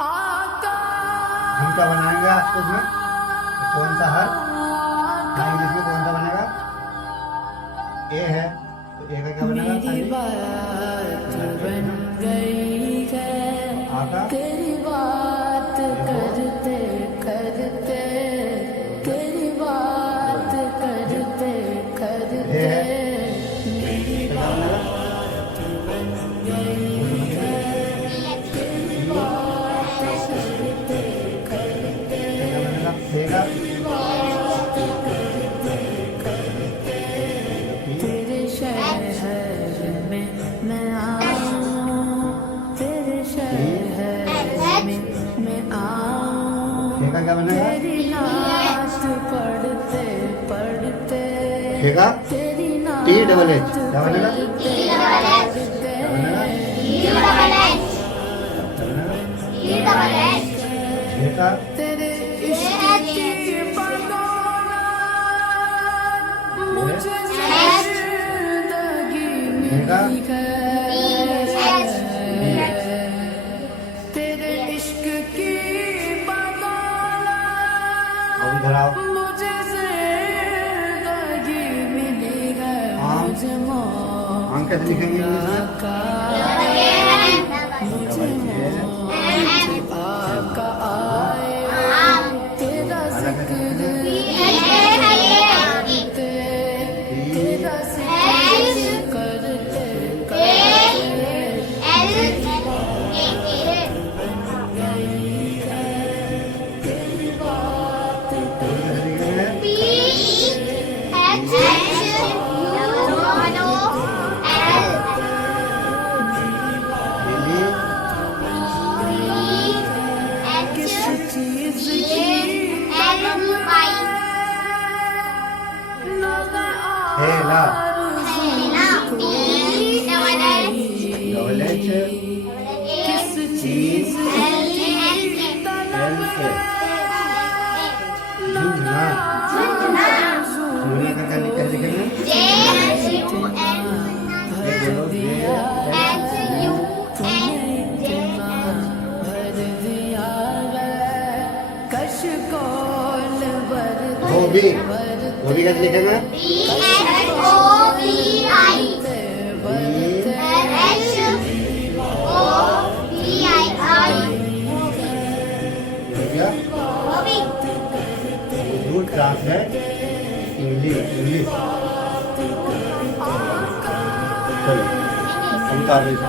हम क्या बनाएंगे आज को उसमें? कौन सा हर? हाँ, इंग्लिश में कौन सा बनेगा? ए है तो ए का क्या बनेगा? मेरी बात बन गई है आ का तेरी बात करते करते तेरी बात करते करते मेरी बात बन गई है तेरी बात करते करते क्या बनेगा? ए का तेरे शहर में मैं आऊं तेरे शहर में मैं आऊं ए का क्या बनेगा? तेरी नात पढ़ते पढ़ते ए का तेरी नात टी डबल एच क्या बनेगा? पढ़ते क्या बनेगा? ए का तेरे इश्क की बदौलत मुझे जिंदगी मिली है तेरे इश्क की बदौलत अब इधर आओ। मुझे जिंदगी मिली है आम। मुझे आम कैसे लिखेंगे इंग्लिश में? मुझे आका आए तेरा जिक्र तेरा जिक्र करते तेरी बात कैसे लिखेंगे? लिली किस चीज की हेला डबल एच किस चीज एल से झुंझुना झुंझुना का क्या लिखेंगे? एक बोलो भर दिया कश कोल धोबी धोबी कैसे लिखेंगे? भैया गुड ट्रांसलेट इंग्लिश चलो हम तो आ रही है